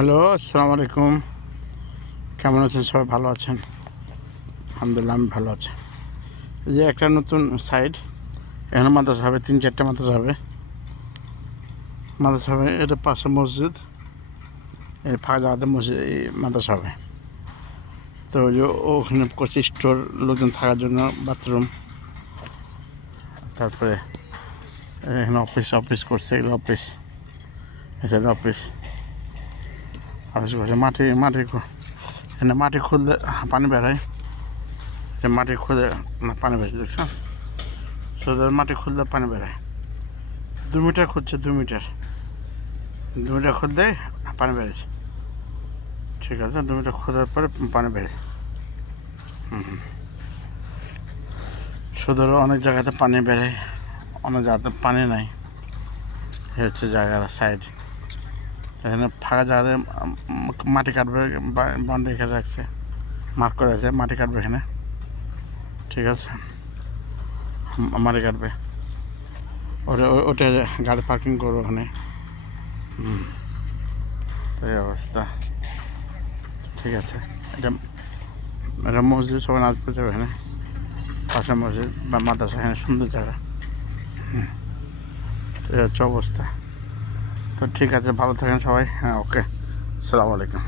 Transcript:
Hello, আসসালামু আলাইকুম। কেমন আছেন? সবাই ভালো আছেন? আলহামদুলিল্লাহ, আমি ভালো আছি। এই যে একটা নতুন সাইট, এখানে মাদ্রাসা হবে, 3-4টা মাদ্রাসা হবে। মাদ্রাসা হবে, এটা পাশে মসজিদ, এই ফাঁকা জায়গাতে মসজিদ, এই মাদ্রাসা হবে। তো ওই যে ওখানে করছে স্টোর, লোকজন থাকার জন্য বাথরুম, তারপরে এখানে অফিস করছে, এগুলো অফিস, এছাড়া অফিস করছে। এখানে মাটি খুললে পানি বেরোয়, মাটি খুলে পানি বেরোচ্ছে, দেখছেন? সোজা মাটি খুললে পানি বেরোয়। 2 মিটার খুঁজছে, 2 মিটার খুললে পানি বেড়েছে। ঠিক আছে, 2 মিটার খোঁজার পরে পানি বেড়েছে। সুদূর অনেক জায়গাতে পানি বেড়ে, অনেক জায়গাতে পানি নাই। এ হচ্ছে জায়গার সাইড। এখানে ফাঁকা জায়গাতে মাটি কাটবে, বাউন্ডারি রেখে রাখছে, মার্ক করে আছে, মাটি কাটবে এখানে। ঠিক আছে, মাটি কাটবে, ওটা গাড়ি পার্কিং করবো ওখানে। এই অবস্থা। ঠিক আছে, এটা এটা মসজিদ, সবাই নাচতে যাবে এখানে। পাশে মসজিদ বা মাদ্রাসা, এখানে সুন্দর জায়গা। এই হচ্ছে অবস্থা। তো ঠিক আছে, ভালো থাকেন সবাই। হ্যাঁ, ওকে, আসসালামু আলাইকুম।